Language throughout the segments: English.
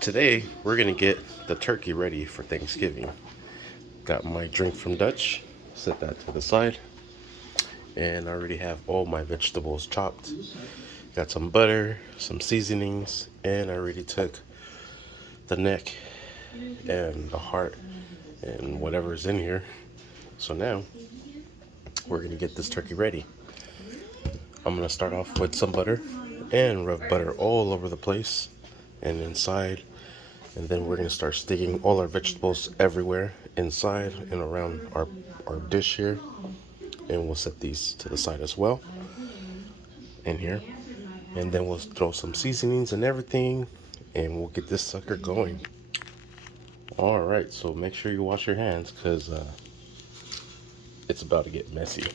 Today, we're gonna get the turkey ready for Thanksgiving. Got my drink from Dutch, set that to the side, and I already have all my vegetables chopped. Got some butter, some seasonings, and I already took the neck and the heart and whatever's in here. So now, we're gonna get this turkey ready. I'm gonna start off with some butter and rub butter all over the place and inside. And then we're gonna start sticking all our vegetables everywhere inside and around our dish here. And we'll set these to the side as well in here. And then we'll throw some seasonings and everything and we'll get this sucker going. All right, so make sure you wash your hands because it's about to get messy.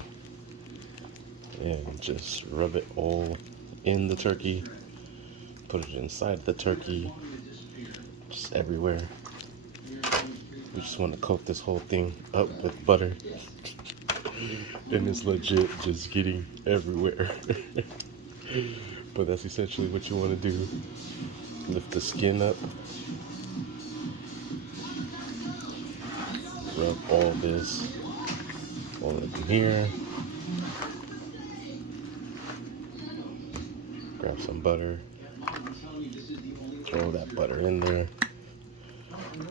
And just rub it all in the turkey, put it inside the turkey, just everywhere. We just want to coat this whole thing up with butter. And it's legit just getting everywhere. But that's essentially what you want to do. Lift the skin up. Rub all this all up in here. Grab some butter. Throw that butter in there.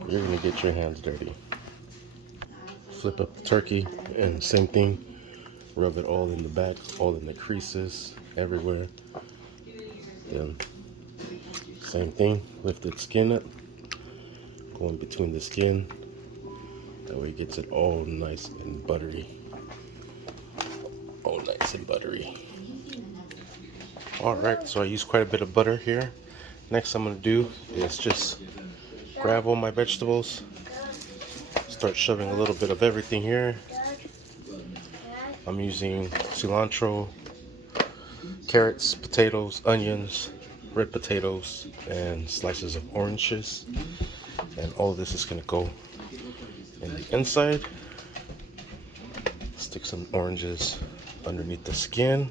You're going to get your hands dirty. Flip up the turkey and same thing. Rub it all in the back, all in the creases, everywhere. Then same thing, lift the skin up, go in between the skin. That way it gets it all nice and buttery. All nice and buttery. Alright, so I use quite a bit of butter here. Next I'm going to do is just grab all my vegetables, start shoving a little bit of everything here. I'm using cilantro, carrots, potatoes, onions, red potatoes, and slices of oranges. And all of this is going to go in the inside. Stick some oranges underneath the skin,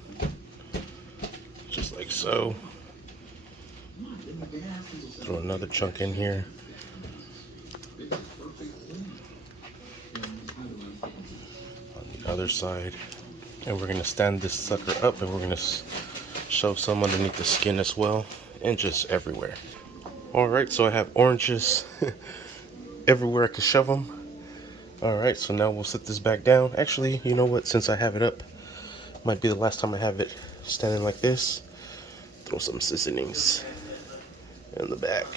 just like so. Throw another chunk in here. On the other side. And we're going to stand this sucker up and we're going to shove some underneath the skin as well and just everywhere. Alright, so I have oranges everywhere I can shove them. Alright, so now we'll set this back down. Actually, you know what, since I have it up, might be the last time I have it standing like this. Throw some seasonings in the back.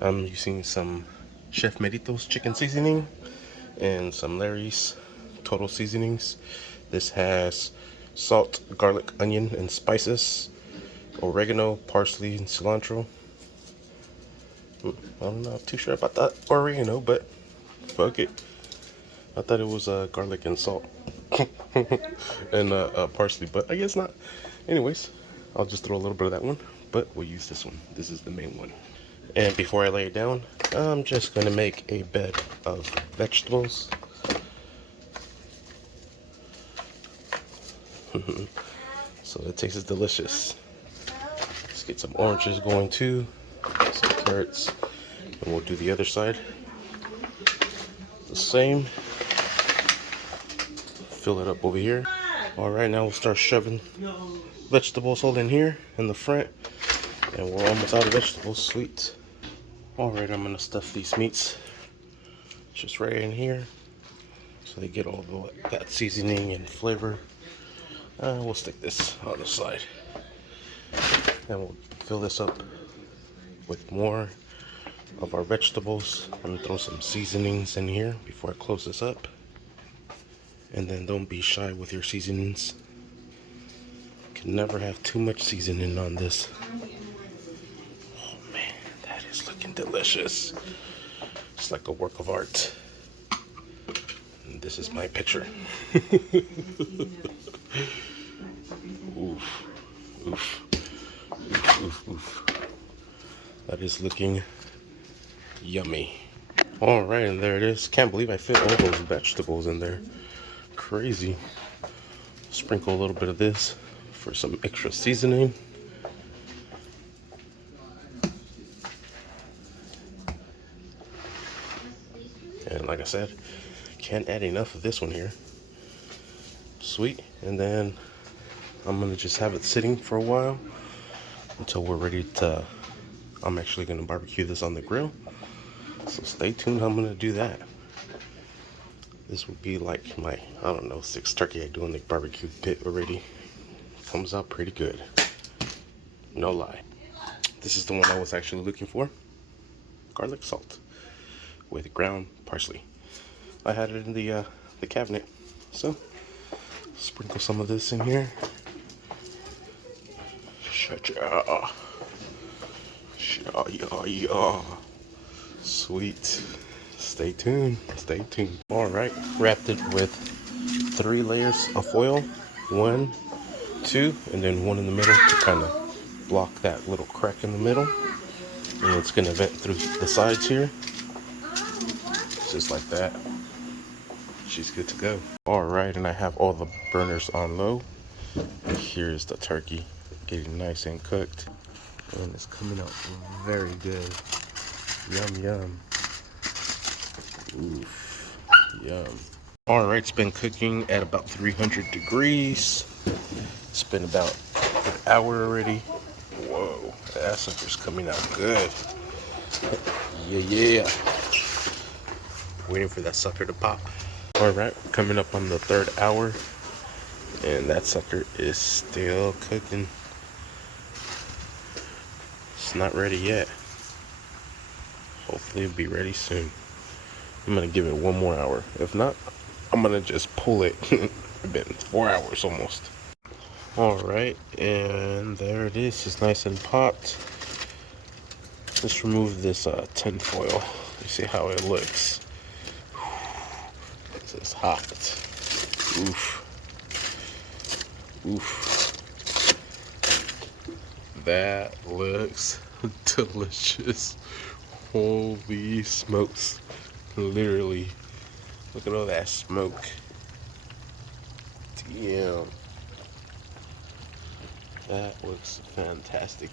I'm using some Chef Merito's chicken seasoning and some Larry's Total Seasonings. This has salt, garlic, onion, and spices, oregano, parsley, and cilantro. I'm not too sure about that oregano, but fuck it. I thought it was garlic and salt and parsley, but I guess not. Anyways, I'll just throw a little bit of that one, but we'll use this one. This is the main one. And before I lay it down, I'm just going to make a bed of vegetables. So it tastes delicious. Let's get some oranges going too, some carrots, and we'll do the other side. The same. Fill it up over here. Alright, now we'll start shoving vegetables all in here in the front. And we're almost out of vegetables. Sweet. Alright, I'm going to stuff these meats just right in here so they get all that seasoning and flavor. We'll stick this on the side. And we'll fill this up with more of our vegetables. I'm going to throw some seasonings in here before I close this up. And then don't be shy with your seasonings. Can never have too much seasoning on this. Oh man, that is looking delicious. It's like a work of art. And this is my picture. Oof, oof, oof, oof, oof. That is looking yummy. Alright, and there it is. Can't believe I fit all those vegetables in there. Crazy. Sprinkle a little bit of this for some extra seasoning. like I said, can't add enough of this one here. Sweet. And then I'm gonna just have it sitting for a while until we're ready to, I'm actually gonna barbecue this on the grill. So stay tuned, I'm gonna do that. This would be like my, I don't know, 6th turkey I do in the barbecue pit already. Comes out pretty good. No lie. This is the one I was actually looking for. Garlic salt with ground parsley. I had it in the cabinet. So sprinkle some of this in here. Yeah. Sweet. Stay tuned. Stay tuned. All right. Wrapped it with 3 layers of foil. 1, 2, and then 1 in the middle to kind of block that little crack in the middle. And it's going to vent through the sides here. Just like that. She's good to go. All right. And I have all the burners on low. Here's the turkey getting nice and cooked. And it's coming out very good. Yum, yum. Oof. Yum. Alright, it's been cooking at about 300 degrees. It's been about an hour already. Whoa, that sucker's coming out good. Yeah. Waiting for that sucker to pop. Alright, coming up on the 3rd hour. And that sucker is still cooking. It's not ready yet. Hopefully it'll be ready soon. I'm gonna give it 1 more hour. If not, I'm gonna just pull it. It's been 4 hours almost. Alright, and there it is. It's nice and popped. Let's remove this tin foil. You see how it looks. This is hot. Oof. That looks delicious. Holy smokes. Literally. Look at all that smoke. Damn. That looks fantastic.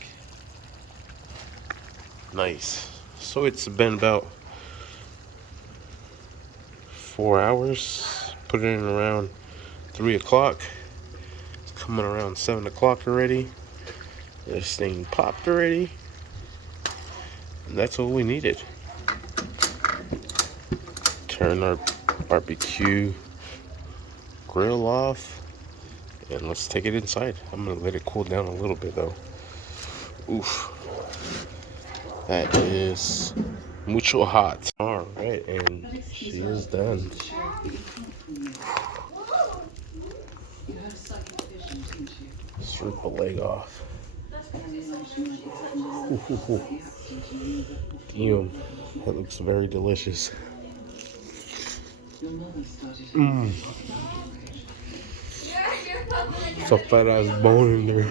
Nice. So it's been about 4 hours. Put it in around 3 o'clock. It's coming around 7 o'clock already. This thing popped already. And that's all we needed. Turn our barbecue grill off. And let's take it inside. I'm gonna let it cool down a little bit though. Oof. That is mucho hot. Alright, and she is done. Strip the leg off. Damn, that looks very delicious. It's a fat ass bone in there.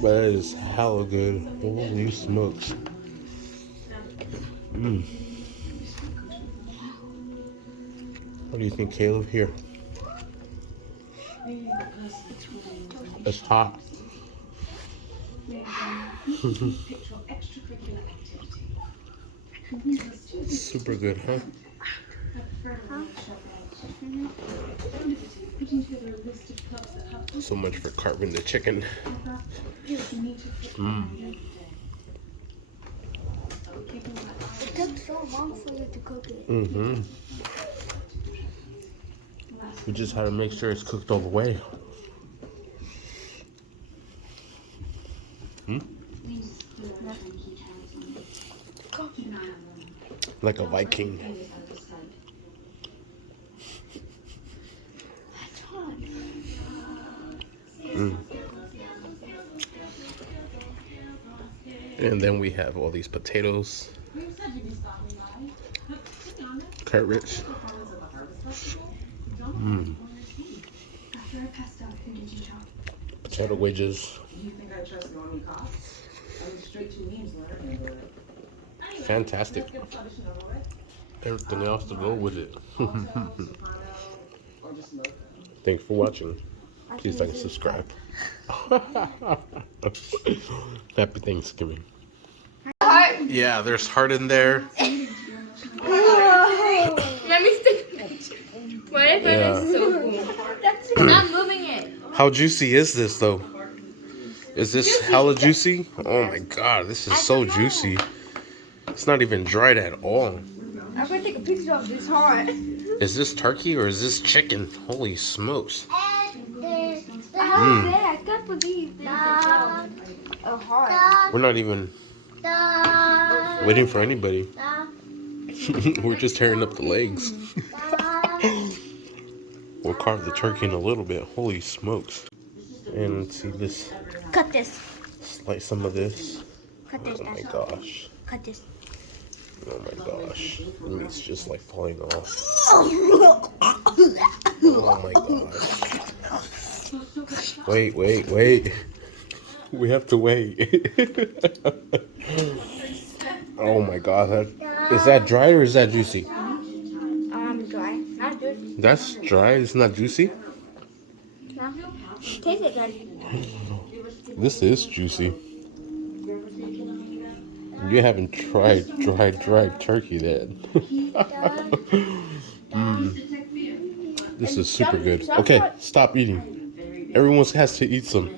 But that is hella good. Holy smokes. What do you think, Caleb? Here. It's hot. Super good, huh? So much for carving the chicken. It took so long for you to cook it. We just had to make sure it's cooked all the way. Like a Viking. That's hot. And then we have all these potatoes. Carrots. Potato wedges. Fantastic. Everything else to go with it. Thanks for watching. Please like and subscribe. Happy Thanksgiving. heart? Yeah, there's heart in there. Let me stick. What? Yeah. So cool. Stop moving it. How juicy is this though? Is this hella juicy? Oh my god, this is so juicy. It's not even dried at all. I'm gonna take a picture of this heart. Is this turkey or is this chicken? Holy smokes. I can't believe this is a heart. We're not even waiting for anybody. We're just tearing up the legs. We'll carve the turkey in a little bit. Holy smokes. And let's see this. Cut this. Slice some of this. Cut this. Oh my gosh. Cut this. Oh my gosh. The meat's just like falling off. Oh my gosh. Wait. We have to wait. Oh my god. Is that dry or is that juicy? Dry. Not good. That's dry. It's not juicy. No. Taste it then. This is juicy. You haven't tried dried turkey then. This is super good. Okay, stop eating. Everyone has to eat some.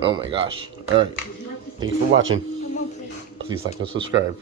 Oh my gosh. Alright. Thank you for watching. Please like and subscribe.